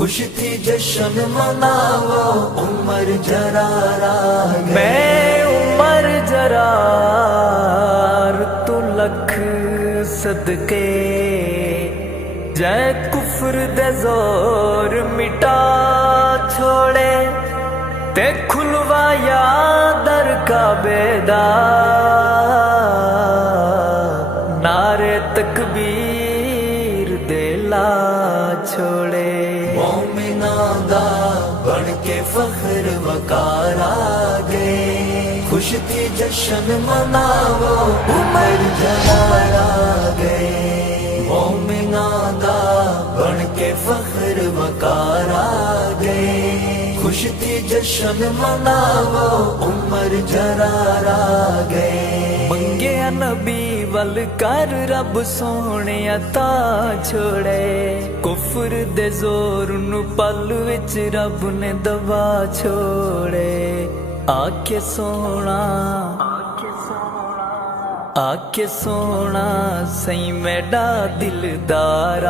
خوش تھی جشن مناو عمر جرار آ گئے، میں عمر جرار تو لکھ صدقے، جے کفر دے زور مٹا چھوڑے، تے کھلوایا در کعبے دا نعرے تکبیر دے لا چھوڑے۔ مومناں دا بن کے فخر وقار آ گئے، خوش تھی جشن مناو عمر جرار آ گئے، مومناں دا بن کے فخر وقار آ گئے، خوش تھی جشن مناو عمر جرار آ گئے۔ منگیا نبی ول کر رب سونے عطا چھوڑے، کفر دے زور نو پل وچ رب نے دبا چھوڑے، آکھے سونا آکھے سونا سئی میڈا دلدار آ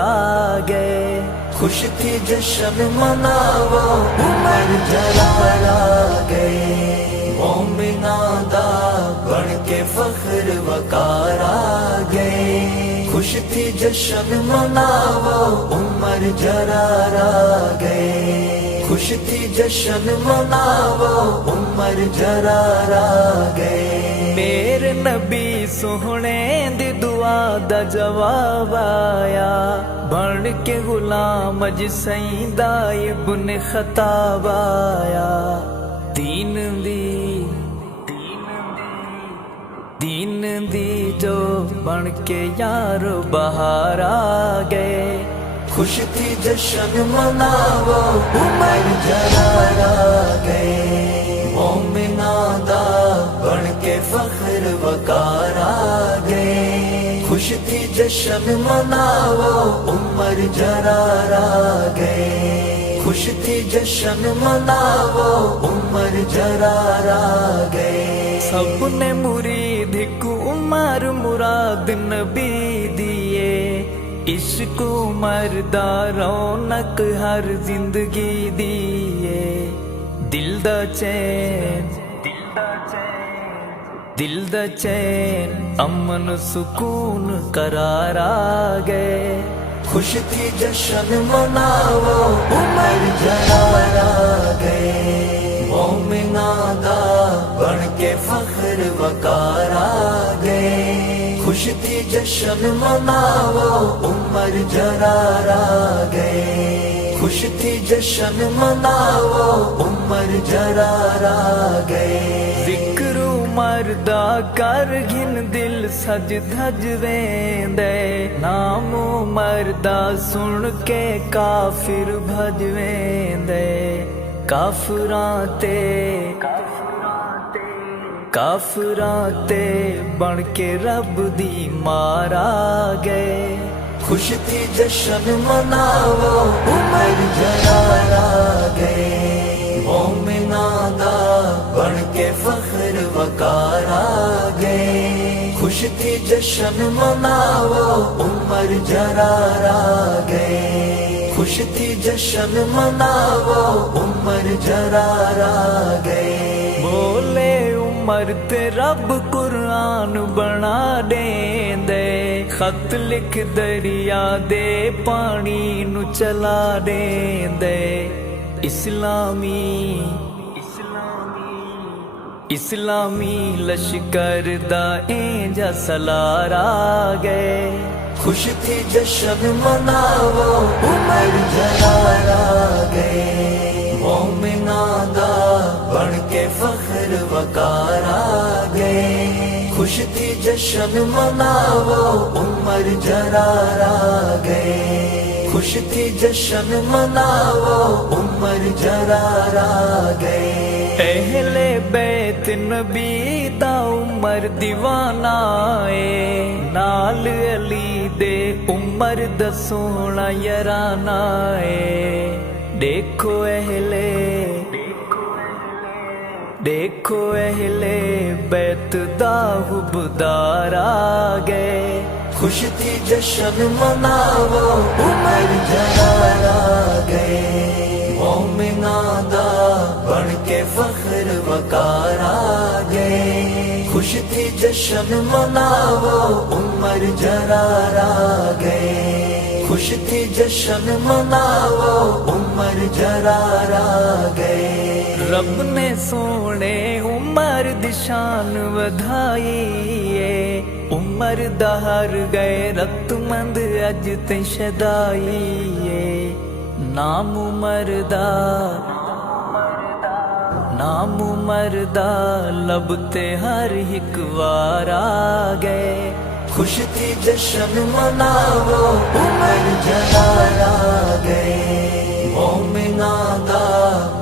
گئے، خوش تھی جشن مناو عمر جرار آ گئے، مومناں دا بن کے فخر وقار آ گئے، خوش تھی جشن مناو عمر جرار آ گئے، خوش تھی جشن مناو عمر جرار آ گئے۔ میرے نبی سوہنے دی دعا دا جواب آیا، بن کے غلام اج سائیں دا ابن خطاب آیا، دین دی جو بن کے یار بہار آ گئے، خوش تھی جشن مناو عمر جرار آ گئے، مومناں دا بن کے فخر وقار آ گئے، خوش تھی جشن مناو عمر جرار آ گئے، خوش تھی جشن مناو عمر جرار آ گئے۔ سب نے مرید ایک عمر مراد نبی دیے، عشق عمر دا رونق ہر زندگی دیے، دل دا چین امن سکون قرار آ گئے، خوش تھی جشن مناو عمر جرار آ گئے، مومناں دا بن کے فخر وقار آ گئے، خوش تھی جشن مناو عمر جرار آ گئے، خوش تھی جشن مناو عمر جرار آ گئے۔ ذکر عمر دا کر گھن دل سج دھج ویندے، نام عمر دا سن کے کافر بھج ویندے، کافراں تے بن کے رب دی مار آ گئے، خوش تھی جشن مناو عمر جرار آ گئے، مومناں دا بن کے فخر وقار آ گئے، خوش تھی جشن مناو عمر جرار آ گئے، خوش تھی جشن مناو عمر جرار آ گئے۔ بولے عمر تے رب قرآن بنا دیندے، خط لکھ دریا دے پانی نو چلا دیندے، اسلامی لشکر دا اینجا سلار آ گئے، خوش تھی جشن مناو عمر جرار آ گئے، مومناں دا بن کے فخر وقار آ گئے، خوش تھی جشن مناو عمر جرار آ گئے، خوش تھی جشن مناو عمر جرار آ گئے۔ اہل بیت نبی دا عمر دیوانہ اے، نال علی دے عمر دا سونا یارانہ اے، دیکھو اہل بیت دا حبدار آ گئے، خوش تھی جشن مناو عمر جرار آ گئے، جشن مناو عمر جرار آ گئے، خوش تھی جشن مناو عمر جرار آ گئے۔ رب نے سونے عمر دی شان ودھائی ہے، عمر دہر گئے رت مند اج تے شدائی ہے۔ نام عمر دا نام عمر دا لب تے ہر ایک وار آ گئے، خوش تھی جشن مناو عمر جرار آ گئے، مومناں دا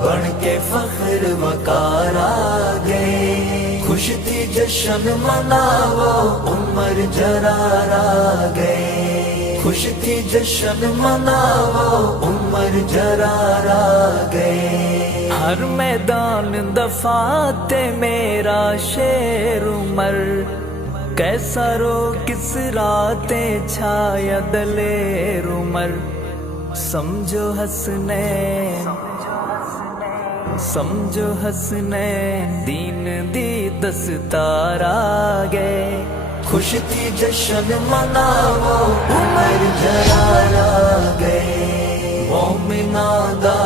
بن کے فخر وقار آ گئے۔ خوش تھی جشن مناو عمر جرار آ گئے، خوش تھی جشن مناو عمر جرار آ گئے۔ ہر میدان دفاع تے میرا شیر عمر، کیسا رو کس راتیں چھایا دلیر عمر۔ سمجھو حسنین سمجھو حسنین دین دی دستار آ گئے، خوش تھی جشن مناو عمر جرار آ گئے، مومناں دا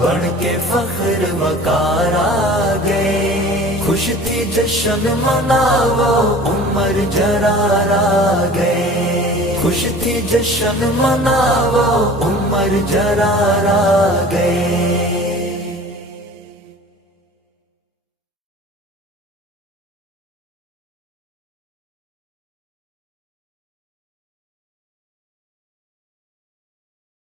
بن کے فخر وقار آ گئے۔ خوش تھی جشن مناو عمر جرار آ گئے، خوش تھی جشن مناو عمر جرار آ گئے۔